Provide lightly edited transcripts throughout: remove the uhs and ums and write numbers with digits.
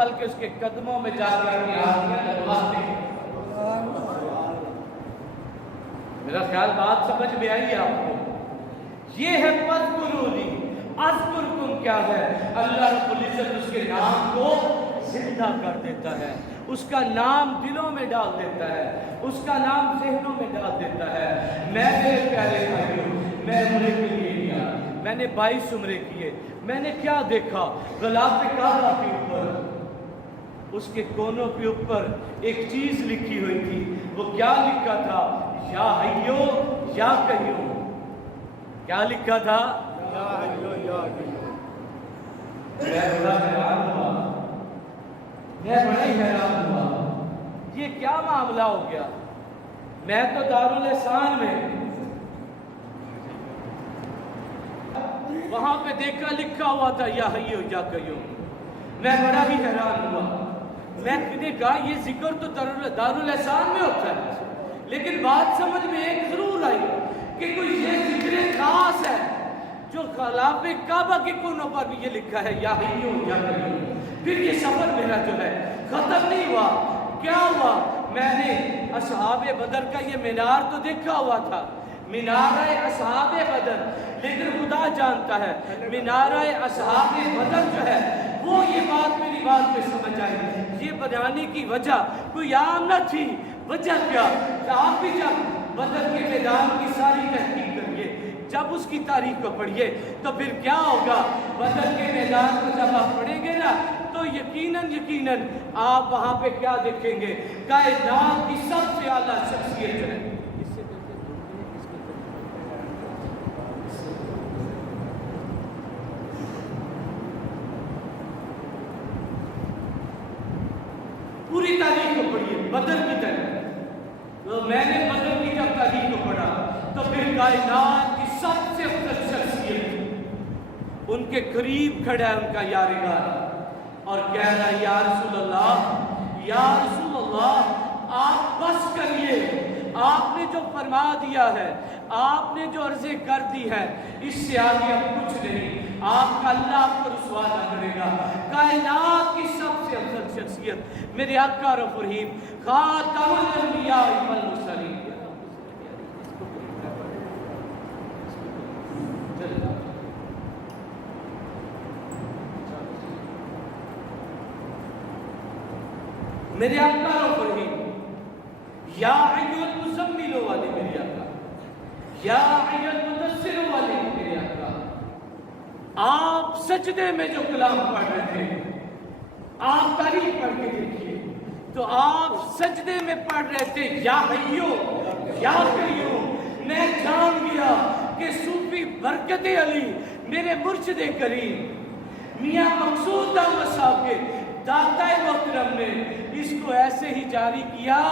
بلکہ اس کے قدموں میں جا کر اپنی آنکھیں لگواتے ہیں۔ میرا خیال بات سمجھ میں آئی آپ کو؟ یہ ہے فاذکرونی اذکرکم کیا ہے؟ اللہ رب العزت اس کے نام کو زندہ کر دیتا ہے، اس کا نام دلوں میں ڈال دیتا ہے، اس کا نام ذہنوں میں ڈال دیتا ہے۔ میں میرے پیارے بھائیوں، میں عمرے کے لیے گیا، میں نے 22 عمرے کیے، میں نے کیا دیکھا؟ غلاف کعبہ کے اوپر، اس کے کونوں کے اوپر ایک چیز لکھی ہوئی تھی۔ وہ کیا لکھا تھا؟ یا حیو یا قیوم۔ کیا لکھا تھا؟ یا حیو یا قیوم۔ میں بڑا حیران ہوا، میں بڑا ہی حیران ہوا، یہ کیا معاملہ ہو گیا؟ میں تو دارالحسان میں وہاں پہ دیکھا لکھا ہوا تھا یا حیو یا قیوم۔ میں بڑا ہی حیران ہوا، میں نے کہا یہ ذکر تو دارالحسان میں ہوتا ہے، لیکن بات سمجھ میں ایک ضرور آئی کہ کوئی یہ ذکر خاص ہے جو خلاف کعبہ کے کونوں پر بھی یہ لکھا ہے یا حیو یا قیوم۔ پھر یہ سفر میرا جو ہے ختم نہیں ہوا، کیا ہوا؟ میں نے اصحاب بدر کا یہ مینار تو دیکھا ہوا تھا، مینارہ اصحاب بدر، لیکن خدا جانتا ہے مینارہ اصحاب بدر جو ہے وہ یہ بات میری بات پہ سمجھ آئی، یہ بنانے کی وجہ کوئی عام نہ تھی۔ وجہ کیا؟ کہ آپ بھی جب بدر کے میدان کی ساری تحقیق کریے، جب اس کی تاریخ کو پڑھیے تو پھر کیا ہوگا؟ بدر کے میدان کو جب آپ پڑھیں گے نا تو یقیناً آپ وہاں پہ کیا دیکھیں گے؟ کائنات کی سب سے اعلیٰ شخصیت ہے۔ پوری تاریخ کو پڑھیے، بدر کی تاریخ، تو میں نے بدر کی جب تاریخ کو پڑھا تو پھر کائنات کی سب سے افضل شخصیت ان کے قریب کھڑا ہے ان کا یارگار، اور کہہ رہا ہے یا رسول اللہ، یا رسول اللہ آپ بس کریے، آپ نے جو فرما دیا ہے، آپ نے جو عرضیں کر دی ہے، اس سے آگے اب کچھ نہیں، آپ کا اللہ آپ کو رسوا نہ کرے گا۔ کائنات کی سب سے افضل شخصیت میرے آقا رب رحیم خاتم الانبیاء والمرسلین، میرے آقا رب رحیم یا ایھا المزمل والے میرے آقا، یا ایھا المدثر والے میرے آقا، آپ سجدے میں جو کلام پڑھ رہے تھے، آپ تاریخ پڑھ کے دیکھیے تو آپ سجدے میں پڑھ رہے تھے یا حیو یا قیوم۔ میں جان گیا کہ صوفی برکت علی میرے مرشد کریم میاں مقصود احمد صاحب کے داتا محترم نے اس کو ایسے ہی جاری کیا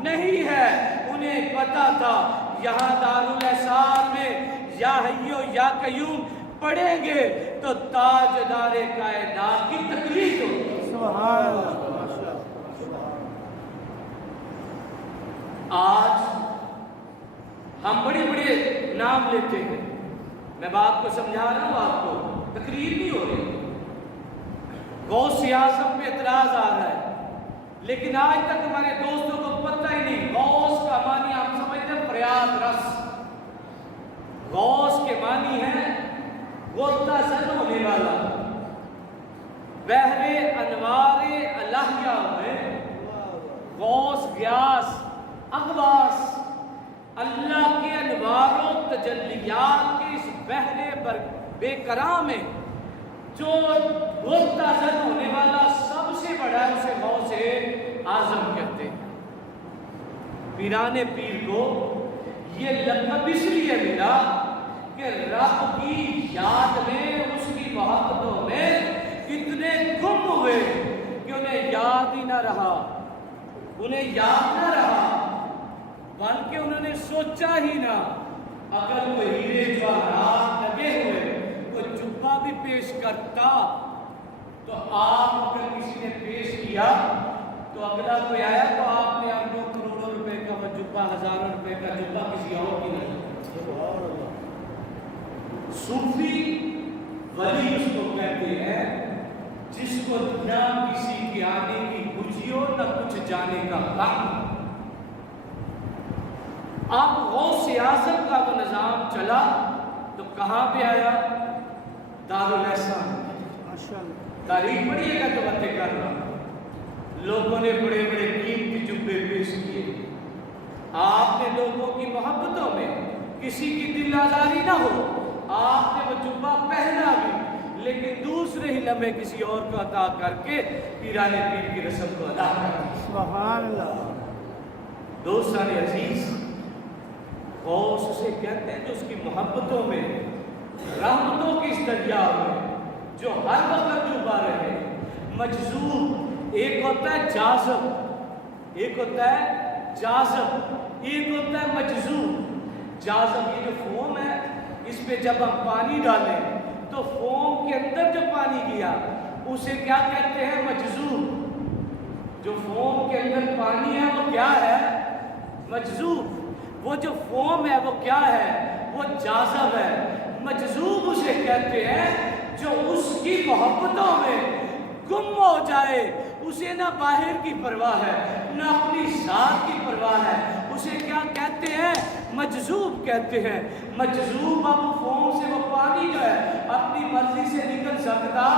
نہیں ہے، انہیں پتا تھا یہاں دارالحسان میں یا حیو یا قیوم پڑھیں گے تو تاجدار کائنات کی تقلید ہوگی۔ سبحان اللہ۔ آج ہم بڑے بڑے نام لیتے ہیں، میں بات کو سمجھا رہا ہوں، آپ کو تقریر نہیں ہو رہی، غوث اعظم پہ اعتراض آ رہا ہے، لیکن آج تک ہمارے دوستوں کو پتہ ہی نہیں غوث کا معنی ہم سمجھتے ہیں فریاد رس، غوث کے معنی ہے غوطہ زن ہونے والا، بحر انوار الہیہ میں غوث غیاث اغواث، اللہ کے انوار و تجلیات کے اس بحر بے کرام میں جو غوطہ زن ہونے والا سب سے بڑا ہے اسے غوث اعظم کہتے ہیں۔ پیران پیر کو یہ لقب اس لیے ملا کہ رب کی یاد میں اس کی محبتوں میں اتنے گم ہوئے کہ انہیں یاد ہی نہ رہا، انہیں یاد نہ رہا، بلکہ انہوں نے سوچا ہی نہ اگر وہ ہیرے جواہرات لگے ہوئے وہ جبہ بھی پیش کرتا تو آپ اگر کسی نے پیش کیا تو اگلا کوئی آیا تو آپ نے اربوں کروڑوں روپے کا وہ جبہ، ہزاروں روپے کا جبہ کسی اور کی نہیں۔ صوفی ولی اس کو کہتے ہیں جس کو نہ کسی کے جانے کا غم۔ اب غوث اعظم کا وہ نظام چلا تو کہاں پہ آیا؟ دارالحسان۔ تاریخ پڑھیے گا تو باتیں کر رہا ہوں۔ لوگوں نے بڑے بڑے قیمتی جبے پیش کیے، آپ نے لوگوں کی محبتوں میں کسی کی دل آزاری نہ ہو، آپ نے وہ جبہ پہنا بھی، لیکن دوسرے ہی لمحے کسی اور کو عطا کر کے پیران پیر کی رسم کو ادا کر دیا۔ سبحان اللہ۔ دوستان عزیز، غوث اسے کہتے ہیں جو اس کی محبتوں میں، رحمتوں کی اس دریا میں جو ہر وقت ڈوبا رہے، مجذوب۔ ایک ہوتا ہے جاذب، ایک ہوتا ہے جاذب، ایک ہوتا ہے مجذوب۔ جاذب یہ جو فوم ہے، اس پہ جب ہم پانی ڈالیں تو فوم کے اندر جو پانی گیا اسے کیا کہتے ہیں؟ مجذوب۔ جو فوم کے اندر پانی ہے وہ کیا ہے؟ مجذوب۔ وہ جو فوم ہے وہ کیا ہے؟ وہ جاذب ہے۔ مجذوب اسے کہتے ہیں جو اس کی محبتوں میں گم ہو جائے، اسے نہ باہر کی پرواہ ہے نہ اپنی ذات کی پرواہ ہے، اسے کیا کہتے ہیں؟ مجذوب کہتے ہیں۔ مجذوب اب فوم سے وہ پانی جو ہے اپنی مرضی سے نکل سکتا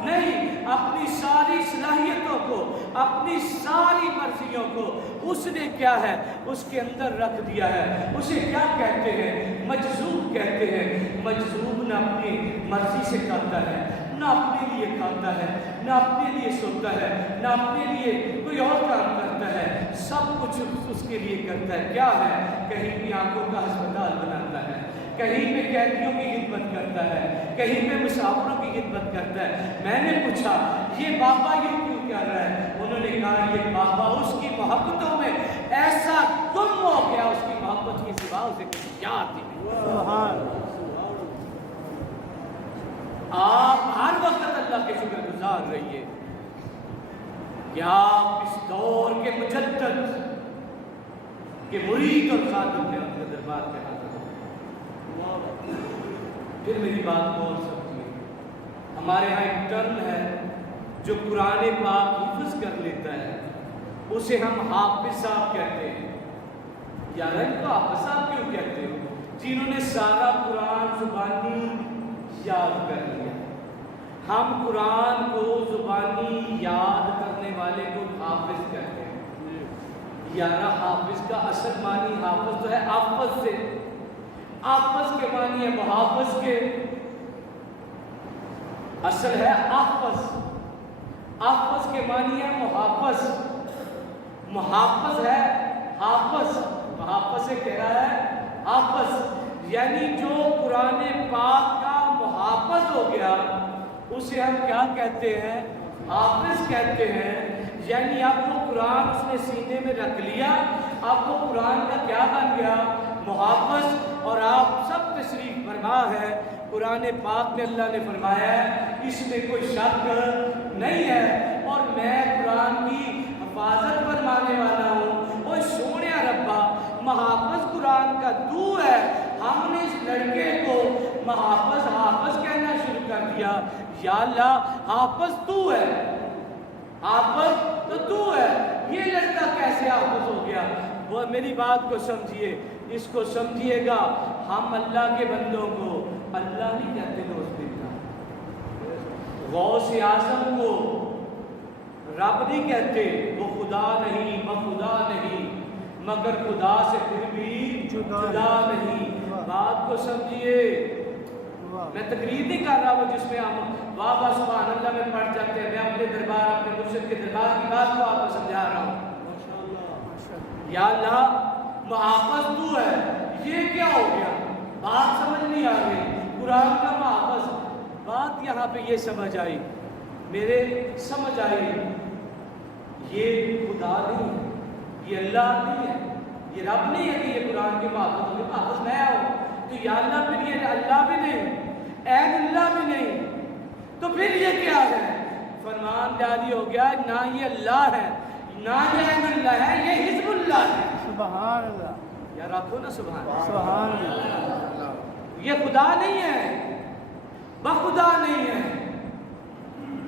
نہیں، اپنی ساری صلاحیتوں کو، اپنی ساری مرضیوں کو اس نے کیا ہے؟ اس کے اندر رکھ دیا ہے۔ اسے کیا کہتے ہیں؟ مجذوب کہتے ہیں۔ مجذوب نہ اپنی مرضی سے کھاتا ہے، نہ اپنے لیے کھاتا ہے، نہ اپنے لیے سوتا ہے، نہ اپنے لیے کوئی اور کام کرتا ہے، سب کچھ اس کے لیے کرتا ہے۔ کیا ہے؟ کہیں بھی آنکھوں کا ہسپتال بناتا ہے، کہیں پہ قیدیوں کی خدمت کرتا ہے، کہیں پہ مسافروں کی خدمت کرتا ہے۔ میں نے پوچھا یہ بابا یہ کیوں کر رہا ہے؟ انہوں نے کہا یہ بابا اس کی محبتوں میں ایسا گم ہو گیا، اس کی محبت کی سوا اسے کچھ یاد ہی نہیں۔ سبحان۔ آپ ہر وقت اللہ کے شکر گزار رہیے کہ آپ اس دور کے مجدد کے مرید اور خادم نے اپنے دربار پہ حاضر ہو۔ پھر میری بات کو اور سمجھیے، ہمارے ہاں ایک ٹرم ہے جو قرآن پاک حفظ کر لیتا ہے، اسے ہم حافظ صاحب کہتے ہیں۔ یار ان کو حافظ صاحب کیوں کہتے ہو؟ جنہوں نے سارا قرآن زبانی یاد کر لیا۔ ہم قرآن کو زبانی یاد کرنے والے کو حافظ کہتے ہیں۔ یارا حافظ کا اصل معنی حافظ تو ہے آفز سے، آفز کے معنی ہے محافظ کے، اصل ہے آفز، آفز کے معنی ہے محافظ، محافظ ہے حافظ، محافظ سے کہہ رہا ہے حافظ، یعنی جو قرآن پاک کا محافظ ہو گیا اسے ہم کیا کہتے ہیں؟ حافظ کہتے ہیں۔ یعنی اب وہ قرآن اس نے سینے میں رکھ لیا، اب وہ قرآن کا کیا بن گیا؟ محافظ۔ اور آپ سب تشریف فرما ہے قرآن پاک میں اللہ نے فرمایا ہے اس میں کوئی شک نہیں ہے، اور میں قرآن کی حفاظت فرمانے والا ہوں۔ اوہ سونے ربا، محافظ قرآن کا تو ہے، ہم نے اس لڑکے کو محافظ حافظ کہنا شروع کر دیا۔ یا اللہ حافظ تو ہے، حافظ تو تو ہے، یہ لڑکا کیسے حافظ ہو گیا؟ وہ میری بات کو سمجھیے، اس کو سمجھیے گا، ہم اللہ کے بندوں کو اللہ نہیں کہتے دوست دن کا، غوث اعظم کو رب نہیں کہتے، وہ خدا نہیں، وہ خدا نہیں، مگر خدا سے پھر بھی جدا نہیں۔ بات کو سمجھیے، میں تقریر نہیں کر رہا ہوں جس میں ہم واہ واہ سبحان اللہ میں پڑھ جاتے ہیں، میں اپنے دربار، اپنے مرشد کے دربار کی بات کو آپ کو سمجھا رہا ہوں۔ یا اللہ محافظ تو ہے، یہ کیا ہو گیا؟ بات سمجھ نہیں آ رہی، قرآن کا محافظ۔ بات یہاں پہ یہ سمجھ آئی، میرے سمجھ آئی، یہ خدا نہیں ہے، یہ اللہ نہیں ہے، یہ رب نہیں ہے کہ یہ قرآن کے محافظ ہوگی، محافظ میں ہوں تو یا اللہ بھی نہیں ہے، اللہ بھی نہیں، عین اللہ بھی نہیں، تو پھر یہ کیا ہے؟ فرمان جاری ہو گیا، نہ یہ اللہ ہے نہ یہ عین اللہ ہے، یہ حزب اللہ ہے۔ سبحان اللہ، یا رکھو نا سبحان اللہ، سبحان اللہ۔ یہ خدا نہیں ہے، بخدا نہیں ہے،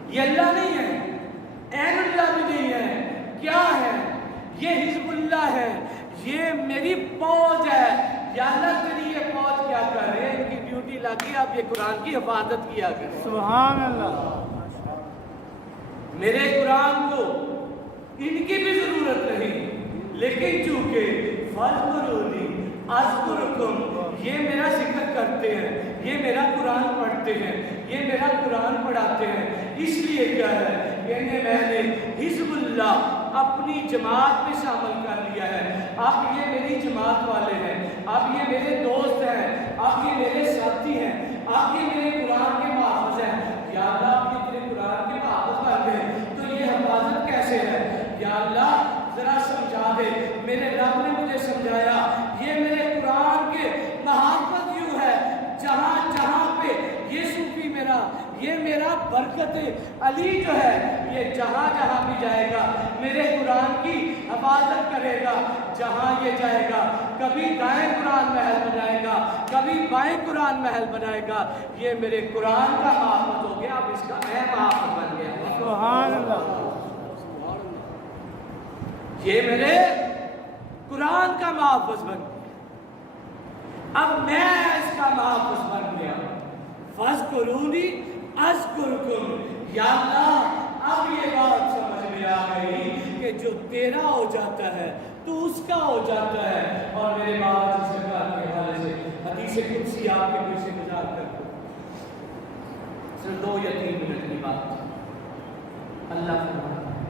یہ اللہ نہیں ہے، عین اللہ بھی نہیں ہے، کیا ہے؟ یہ حزب اللہ ہے، یہ میری فوج ہے۔ یا اللہ تیری یہ فوج کیا کر رہے ہیں، ان کی ڈیوٹی لگی، آپ یہ قرآن کی حفاظت کیا کریں۔ سبحان اللہ۔ میرے قرآن کو ان کی بھی ضرورت نہیں، لیکن چونکہ فَاذْكُرُونِی أَذْكُرْكُمْ، یہ میرا ذکر کرتے ہیں، یہ میرا قرآن پڑھتے ہیں، یہ میرا قرآن پڑھاتے ہیں، اس لیے کیا ہے کہ میں نے حزب اللہ اپنی جماعت میں شامل کر لیا ہے۔ اب یہ میری جماعت والے ہیں، اب یہ میرے دوست ہیں، اب یہ میرے ساتھی ہیں، اب یہ میرے قرآن کے محافظ ہیں۔ یا اللہ آپ یہ تیرے قرآن کے محافظ بن گئے تو یہ حفاظت کیسے ہے؟ یا اللہ ذرا سمجھا دے، میرے رب نے مجھے سمجھایا، یہ میرے قرآن کے محافظ یوں ہے، جہاں جہاں پہ یہ صوفی میرا، یہ میرا برکت علی جو ہے، یہ جہاں جہاں بھی جائے گا میرے قرآن کی حفاظت کرے گا۔ جہاں یہ جائے گا کبھی دائیں قرآن محل بنائے گا، کبھی بائیں قرآن محل بنائے گا، یہ میرے قرآن کا محافظ ہو گیا، اب اس کا میں محافظ بن گیا۔ سبحان اللہ۔ یہ میرے قرآن کا محافظ بن گیا، اب میں اس کا محافظ بن گیا۔ فَاذْكُرُونِی أَذْكُرْكُمْ، یا اللہ اب یہ بات سمجھ میں آ گئی کہ جو تیرا ہو جاتا ہے تو اس کا ہو جاتا ہے۔ اور میرے بات سرکار کے حوالے سے حدیث قدسی آپ کے پیچھے گزار کر صرف 2 یا 3 منٹ کی بات، اللہ فرماتا ہے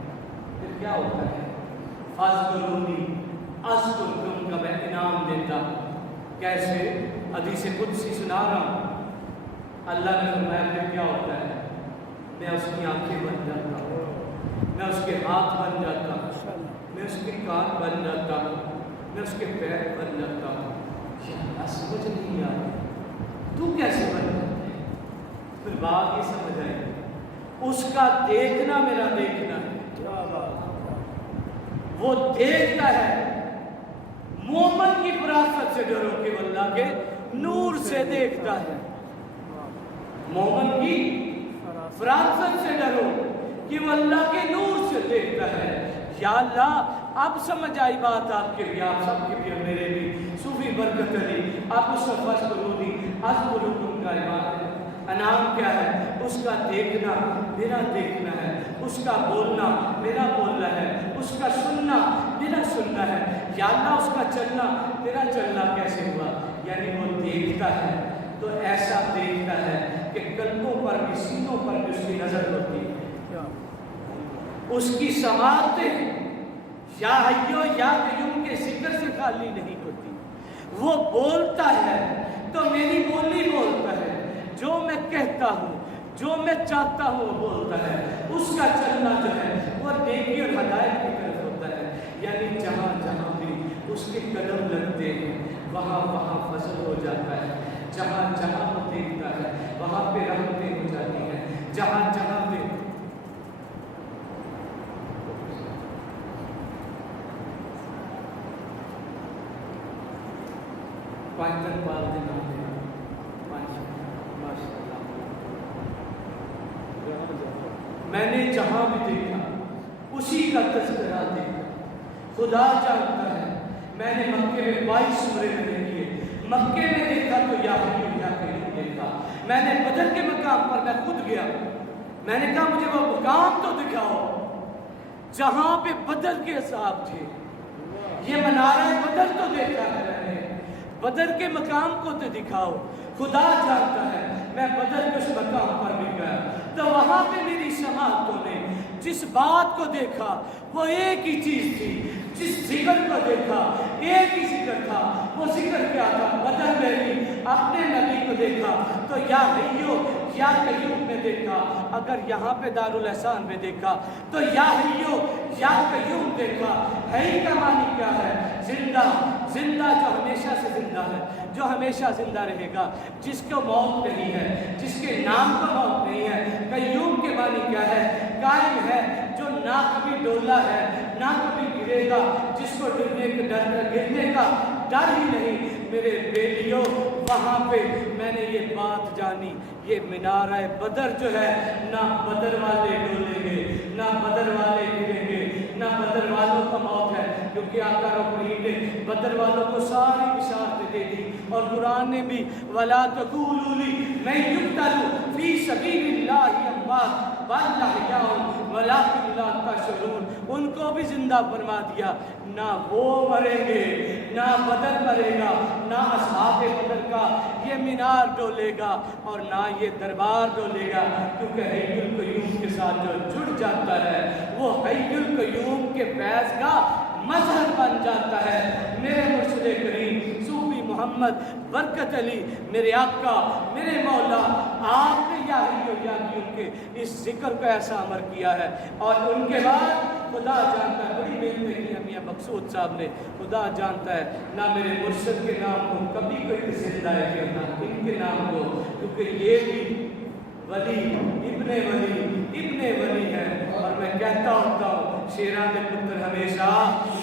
پھر کیا ہوتا ہے؟ فَاذْكُرُونِی أَذْكُرْكُمْ کا میں انعام دیتا۔ کیسے؟ حدیث قدسی سنا رہا ہوں، اللہ نے فرمایا پھر کیا ہوتا ہے؟ میں اس کی آنکھیں بن جاتا ہوں، میں اس کے ہاتھ بن جاتا ہوں، میں اس کے کان بن جاتا ہوں، میں اس کے پیر بن جاتا ہوں۔ اللہ سمجھ نہیں آ رہی تو کیسے بن جاتا ہے؟ پھر بات یہ سمجھ آئی، اس کا دیکھنا میرا دیکھنا ہے، وہ دیکھتا ہے۔ مومن کی فراست سے ڈرو کہ وہ اللہ کے نور سے دیکھتا ہے۔ مومن کی فراست سے ڈرو کہ وہ اللہ کے نور سے دیکھتا ہے۔ یا اللہ اب سمجھ آئی بات آپ کے بھی، آپ سب کے بھی، میرے بھی، صوفی برکت علی آپ اس کا فَاذْكُرُونِی أَذْكُرْكُمْ کا انعام کیا ہے؟ اس کا دیکھنا میرا دیکھنا ہے، اس کا بولنا میرا بولنا ہے، اس کا سننا میرا سننا ہے۔ یا اللہ اس کا چلنا میرا چلنا کیسے ہوا؟ یعنی وہ دیکھتا ہے تو ایسا دیکھتا ہے کہ قلبوں پر بھی، سینوں پر بھی اس کی نظر ہوتی ہے، اس کی سماعتیں یا حیو یا قیوم کے ذکر سے خالی نہیں ہوتی۔ وہ بولتا ہے تو میری بولی بولتا ہے، جو میں کہتا ہوں، جو میں چاہتا ہوں وہ بولتا ہے۔ اس کا چلنا جو ہے وہ نیکی اور ہدایت کی طرف ہوتا ہے، یعنی جہاں جہاں بھی اس کے قدم لگتے ہیں وہاں وہاں فضل ہو جاتا ہے، جہاں جہاں وہ دیکھتا ہے وہاں پہ رحمتیں ہو جاتی ہیں، جہاں جہاں پہ پانچن پال دن آتے ہیں، میں نے جہاں بھی دیکھا اسی کا تذکرہ دیکھا۔ خدا جانتا ہے میں نے مکے میں 22 سورے نہیں کیے، مکے میں دیکھا تو یا حیو یا قیوم دیکھا۔ میں نے بدر کے مقام پر میں خود گیا، میں نے کہا مجھے وہ مقام تو دکھاؤ جہاں پہ بدر کے اصحاب تھے، یہ منارہ بدر تو دیکھا ہے میں نے، بدر کے مقام کو تو دکھاؤ۔ خدا جانتا ہے میں بدر کے اس مقام پر بھی گیا تو وہاں پہ میری سماعتوں نے جس بات کو دیکھا وہ ایک ہی چیز تھی، جس ذکر کو دیکھا ایک ہی ذکر تھا۔ وہ ذکر کیا تھا؟ بدر میں بھی اپنے نبی کو دیکھا تو یا حیو یا قیوم میں دیکھا، اگر یہاں پہ دارالاحسان میں دیکھا تو یا حیو یا قیوم دیکھا۔ حی کا معنی کیا ہے؟ زندہ، زندہ جو ہمیشہ سے زندہ ہے، جو ہمیشہ زندہ رہے گا، جس کو موت نہیں ہے، جس کے نام کو موت نہیں ہے۔ قیوم کے معنی کیا ہے؟ قائم ہے، جو نہ کبھی ڈولا ہے نہ کبھی گرے گا، جس کو گرنے کا ڈر ہی نہیں۔ میرے بیلیوں وہاں پہ میں نے یہ بات جانی، یہ منارہ بدر جو ہے نہ بدر والے ڈولیں گے، نہ بدر والے گریں گے، نہ بدر والوں کا موت ہے، کیونکہ آقا رب العالمین نے بدر والوں کو ساری بشارتیں دے دی، اور قرآن نے بھی وَلَا تَقُولُوا لِمَن يُقْتَلُ فِي سَبِيلِ اللَّهِ أَمْوَاتٌ بَلْ أَحْيَاءٌ وَلَٰكِن لَّا تَشْعُرُونَ۔ ان کو بھی زندہ فرما دیا، نہ وہ مریں گے، نہ بدر مرے گا، نہ اصحاب بدر کا یہ مینار ڈولے گا، اور نہ یہ دربار ڈولے گا، کیونکہ حی القیوم کے ساتھ جو جڑ جاتا ہے وہ حی القیوم کے فیض کا مظہر بن جاتا ہے۔ میرے مرشد کریم صوفی محمد برکت علی میرے آقا میرے مولا آپ نے یا حی یا قیوم کے اس ذکر کو ایسا امر کیا ہے، اور ان کے بعد خدا جانتا ہے، بڑی محنت کی میاں مقصود صاحب نے، خدا جانتا ہے نہ میرے مرشد کے نام کو کبھی کوئی زندہ ہے نہ ان کے نام کو، کیونکہ یہ بھی ولی ابن ولی ہے۔ اور میں کہتا ہوتا ہوں شیران دے پتر ہمیشہ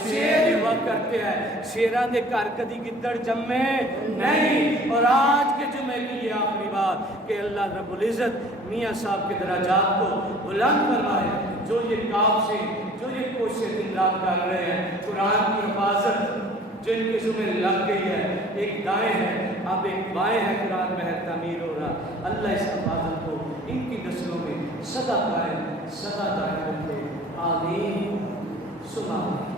شیر ہوا کرتے ہیں، شیران دے گھر کدی گدڑ جمے نہیں۔ اور آج کے جمعے کی یہ آخری بات کہ اللہ رب العزت میاں صاحب کے درجات کو بلند فرمائے، جو یہ کاف سے جو یہ کوشش دن رات کر رہے ہیں، قرآن کی حفاظت جن کے ذمہ لگ گئی ہے، ایک دائیں ہے اب ایک بائیں ہے، قرآن میں ہے تعمیر ہو رہا، اللہ اس حفاظت کو ان کی نسلوں میں سدا قائم سدا دائم رکھے، آمین ثم آمین۔